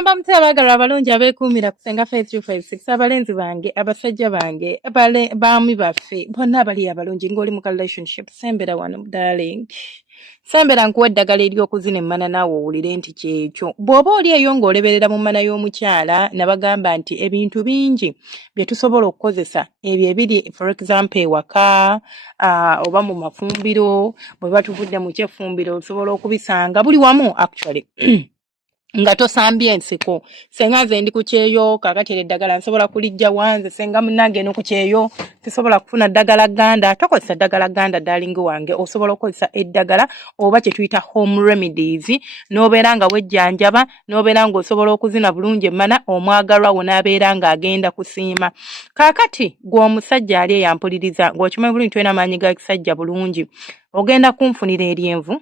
Mugamba mutya abaagala abalungi abeekuumira ku Senga 5256 abalenzi bange abasajja bange baami baffe bonna abali abalungi ng'oli mu relationship sembera wano darling sembera nkuwa eddagala ery'okuzina emmana naawe owulire nti kyekyo bw'oba oli eyo ng'oleberera mu mmana y'omukyala nabagamba nti ebintu bingi bye tusobola okukozesa ebyo ebiri for example ewaka oba mu mafumbiro bwe batuvudde mu kyeffumbiro osobola okubisanga buli wamu actually nga tosambye ensiko senga nze ndi ku kyeyo kakatera eddagala nsobola kulijja wanze senga munnange no ku kyeyo sisobola kufuna ddagala ganda tokozesa ddagala ganda darling wange osobola okukozesa eddagala oba kye tuyita home remedies n'obeera nga wejjanjaba n'obeera nga osobola okuzina bulungi emmana omwagalwa wo n'abeera nga agenda kusiima kaakati gwe omusajja ali eyampuliriza ng'okimanyi bulungi tulina amaanyi ga kisajja bulungi ogenda kunfunira eryenvu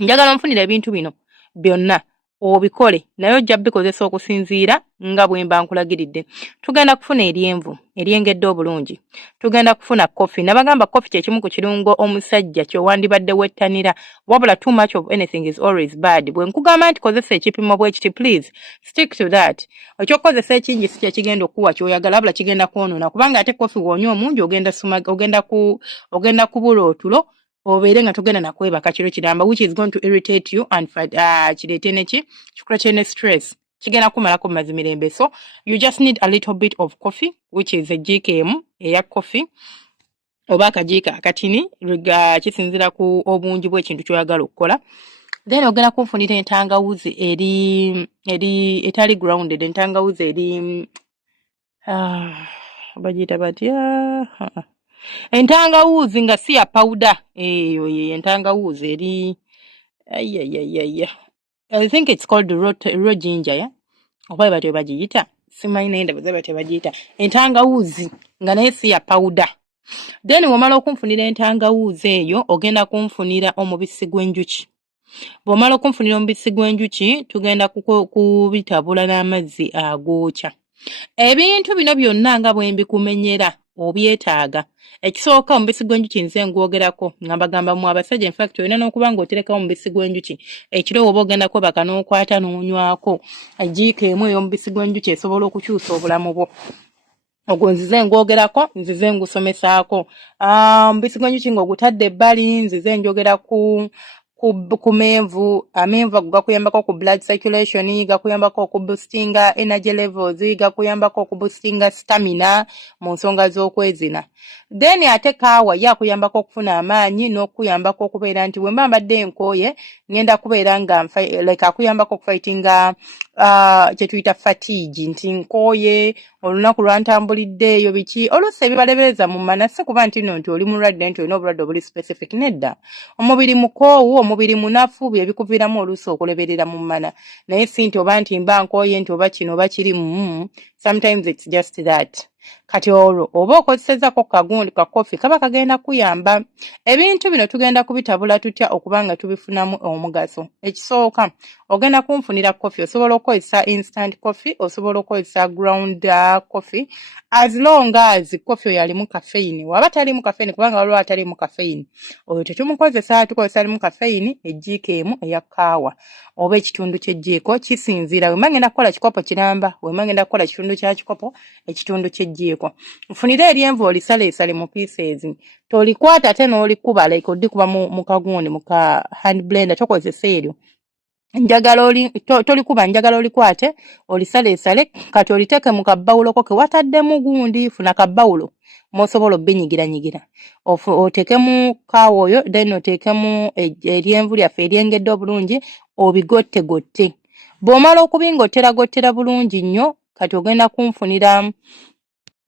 njagala nfunira ebintu bino byonna obikole naye ojja bikozesa okusinziira nga bwe mba nkulagiridde tugenda kufuna eryenvu eryengedde obulungi tugenda kufuna coffee nabagamba coffee kye kimu ku kirungo omusajja ky'owandibadde wettanira wabula too much of anything is always bad bwe nkugamba nti kozesa ekipimo bwe kiti please stick to that ekyokukozesa ekingi si kye kigenda okuwa ky'oyagala wabula kigenda kwonoona kubanga ate coffee wonywa omungi ogenda kubula otulo obeere nga togenda nakwebaka kiro kiramba which is going to irritate you and kireete neki kikula kyene stress kigenda kumalako mazi mirembe so you just need a little bit of coffee which is a GKM eya coffee oba akajiika akatini kisinzira ku obungi bw'ekintu ky'oyagala okukola then ogenda kunfunira entangawuzi eri etali grounded entangawuzi eri bagiyita batya entangawuzi nga si ya powder eyo entangawuzi eri I think it's called raw ginger ya oba batyo bagiyita simanyi naye ndabaza batyo bagiyita entangawuzi nga naye si ya powder then wamala okunfunira entangawuzi eyo ogenda kunfunira omubisi gw'enjuki bw'omala okunfunira omubisi gw'enjuki tugenda kubitabula n'amazzi agookya ebintu bino byonna nga bwe mbikumenyera obyetaaga ekisooka omubisi gw'enjuki nze ngwogerako nga mbagamba mu abasajja in fact olina n'okuba ng'oterekawo omubisi gw'enjuki ekiro oba ogenda kwebaka n'okwata n'onywako ajiika emu ey'omubisi gw'enjuki esobola okukyusa obulamu bwo ogwo nzize ngwogerako nzize ngusomesaako omubisi gw'enjuki ng'ogutadde ebbali nzize njogera ku menvu amenvu gakuyambako ku blood circulation gakuyambako okuboostinga energy levels gakuyambako okuboostinga stamina mu nsonga z'okwezina then ate kaawa yakuyambako okufuna amaanyi n'okuyambako okubeera nti bwe mba mbadde nkooye ngenda kubeera nga like akuyambako okufightinga kye tuyita fatigue nti nkooye olunaku lwantambuliddeeyo biki oluusi ebibalebereza mu manase kuba nti nno nti oli mulwadde nti olina obulwadde obuli specific nedda omubiri mukoowu omubiri munafu bye bikuviiramu oluusi okuleberera mu mana naye si nti oba nti mba nkooye nti oba kino oba kiri sometimes it's just that kati olwo oba okozesezako kagundi ka kofi kaba kagenda kuyamba ebintu bino tugenda kubitabula tutya okubanga tubifunamu omugaso ekisooka ogenda kunfunira coffee osobola okukozesa instant coffee osobola okukozesa ground coffee as long as coffee oyo alimu caffeine waba talimu caffeine kubanga waliwo atalimu caffeine oyo tetumukozesa tukozesa alimu caffeine ejiika emu eya kaawa oba ekitundu ky'ejjiiko kisinziira wemba ngenda kukola kikopo kiramba wemba ngenda kukola kitundu kya kikopo ekitundu ky'ejjiiko nfunire eryenvu olisaleesale mu pieces tolikwata ate n'olikuba like odikuba mu kagundi mu ka hand blender tokozesa eryo tolikuba njagala olikwate olisaleesale kati oliteeke mu kabbawuloko ke wataddemu gundi funa kabbawulo mosobola obinyigira oteekemu kaawa oyo then oteekemu eryenvu lyaffe eryengedde obulungi obigottegotte bw'omala okubingotteragottera bulungi nnyo kati ogenda kunfunira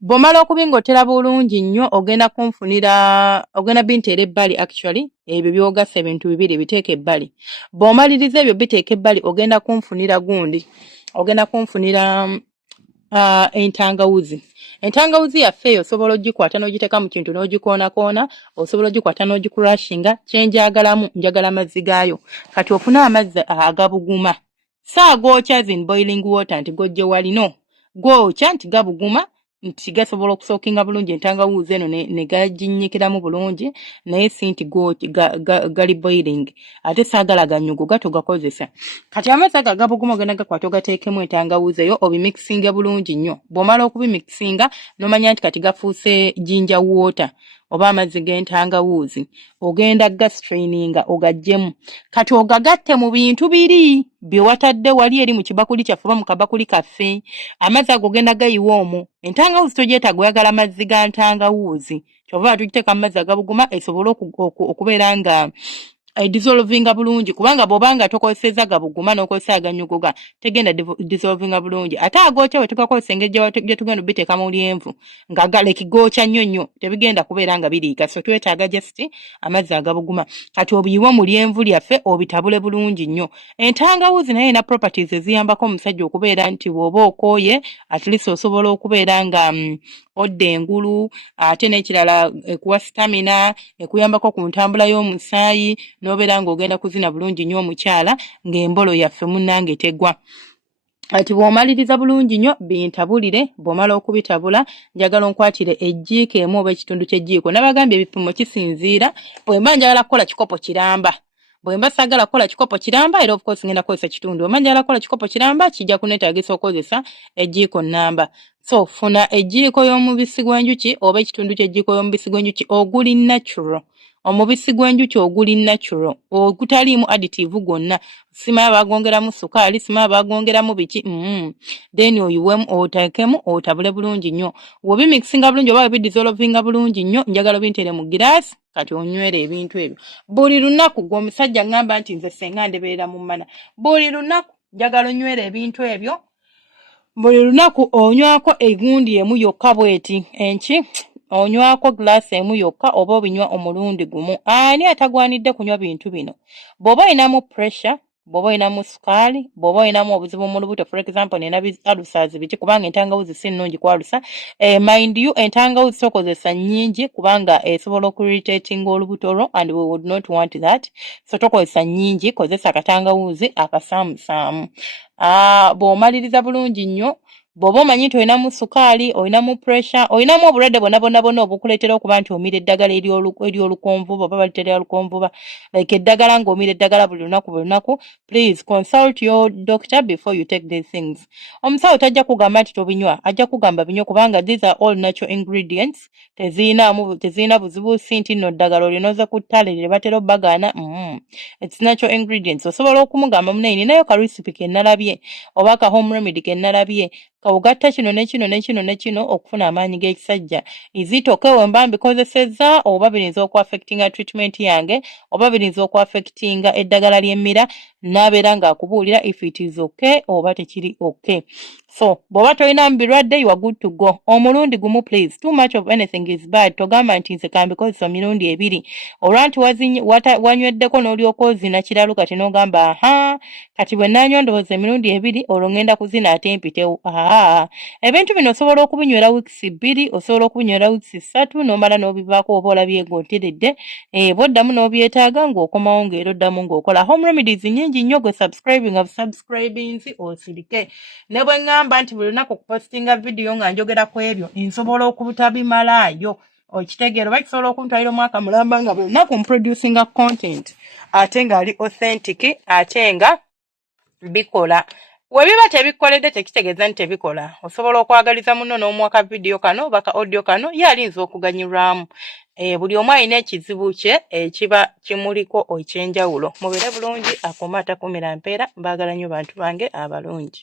bw'omala okubingotera bulungi nnyo ogenda binteera ebbali actually ebyo byogasa ebintu bibiri biteeka ebbali bw'omaliriza ebyo biteeka ebbali ogenda kunfunira gundi ogenda kunfunira entangawuzi yaffe eyo osobola ogikwata n'ogiteeka mu kintu n'ogikoonakoona osobola ogikwata n'ogikurashinga kyenjagalamu njagala amazzi gaayo kati ofune amazzi agabuguma saagokya in boiling water nti gojje walino gwokya nti gabuguma nti gasobola okusookinga bulungi entangawuuzi eno ne gaginnyikiramu bulungi naye si nti gali boiling ate saagala ganyugu gatogakozesa kati amazzi ago agabuguma ogenda gakwata ogateekemu entangawuuzi eyo obimikisinga bulungi nnyo bw'omala okubimikisinga n'omanya nti kati gafuuse ginger water oba amazzi g'entangawuuzi ogenda gastraininga ogaggyemu kati ogagatte mu bintu biri bye watadde wali eri mu kibakuli kyaffe oba mu kabakuli kaffe amazzi ago ogenda gayiwa omwo entangawuuzi togyetaaga oyagala mazzi ga ntangawuuzi kyova tugiteeka mu mazzi agabuguma esobole okubeera nga dissolvinga bulungi kubanga bw'obanga tokozesezza gabuguma n'okozesa aganyuguga tegenda dissolvinga bulungi ate agookya bwe tugakozesa engeri gye tugenda obiteeka mu lyenvu nga galeki gookya nnyo nnyo tebigenda kubeera nga biriika so twetaaga just amazzi agabuguma kati obuyiwe mu lyenvu lyaffe obitabule bulungi nnyo entangawuuzi naye erina properties eziyambako omusajja okubeera nti bw'oba okooye at least osobola okubeera nga odda engulu ate n'ekirala ekuwa stamina ekuyambako ku ntambula y'omusaayi n'obeera ng'ogenda kuzina bulungi nnyo omukyala ng'embolo yaffe munnange tegwa ati bw'omaliriza bulungi nnyo bintabulire bw'omala okubitabula njagala onkwatire ejjiiko emu oba ekitundu ky'ejjiiko nabagambye ebipimo kisinziira bwe mba njagala kukola kikopo kiramba bwe mba saagala kukola kikopo kiramba era of course ngenda kukozesa kitundu bwe mba njagala kukola kikopo kiramba kijja kuneetaagisa okukozesa ejjiiko nnamba so funa ejjiiko y'omubisi gw'enjuki oba ekitundu ky'ejjiiko y'omubisi gw'enjuki oguli natural omubisi gw'enjuki oguli natural ogutaliimu additive gwonna simaya bagongeramu sukaali simaya bagongeramu biki then oyiwemu oteekemu otabule bulungi nnyo webimikisinga bulungi oba webidissolvinga bulungi nnyo njagala bintere mu giraasi kati onywere ebintu ebyo buli lunaku gwe omusajja ngamba nti nze senga ndeberera mu mana buli lunaku njagala onywere ebintu ebyo buli lunaku onywako egundi emu yokka bweti enki onywako glaasi emu yokka oba obinywa omulundi gumu ani atagwanidde kunywa bintu bino bw'oba olinamu pressure bw'oba olinamu sukaali bw'oba olinamu obuzibu mu lubuto for example nina alusazi biki kubanga entangawuzi si nnungi kwalusa mind you entangawuzi tokozesa nnyingi kubanga esobola okuritatinga olubuto lwo and we would not want that so tokozesa nnyingi kozesa akatangawuzi akasaamusaamu bw'omaliriza bulungi nnyo bw'oba omanyi nti olinamu sukaali olinamu pressure olinamu obulwadde bonna obukuleetera okuba nti omira eddagala ery'olukonvuba oba balitera lukonvuba like eddagala ng'omira eddagala buli lunaku please consult your doctor before you take these things omusawo tajja kugamba nti tobinywa ajja kugamba binywa kubanga these are all natural ingredients tezirina buzibu si nti nno ddagala olinoze ku ttale lye batera obbagaana it's natural ingredients osobola okumugamba munaye ninayo ka recipe ke nnalabye oba ka home remedy ke nnalabye kawugatta kino ne kino okufuna amaanyi g'ekisajja izitoke wemba mbikozesezza oba birinza okuaffectinga treatment yange oba birinza okuaffectinga eddagala ly'emmira n'abeera ng'akubuulira if it is okay oba tekiri okay so bw'oba tolinamu birwadde you are good to go omulundi gumu please too much of anything is bad togamba nti nze kambikozesa mirundi ebiri olwa nti wanyweddeko n'olyoka ozina kiralu kati n'ogamba kati bwe nanywa ndowooza emirundi ebiri olwo ngenda kuzina ate mpitewo ebintu bino osobola okubinywera wiikisi 2 osobola okubinywera wiikisi 3 n'omala n'obivaako oba olabye ng'onteredde bw'oddamu n'obyetaaga ng'okomawo ng'era oddamu ng'okola home remedies nnyingi nnyo gwe subscribings osirike ne bwe ŋŋamba nti buli lunaku okupostinga vidiyo nga njogera ku ebyo nsobola okubutabimalayo okitegeera oba kisobola okuntwalira omwaka mulamba nga buli lunaku mproducinga content ate ng'ali authentic ate nga bikola we biba tebikoledde tekitegeeza nti tebikola osobola okwagaliza muno n'omuwaka vidiyo kano oba ka audio kano ye alinza okuganyulwamu buli omu alina ekizibu kye ekiba kimuliko ekyenjawulo mubeere bulungi akuuma atakuumira mpeera mbaagala nnyo bantu bange abalungi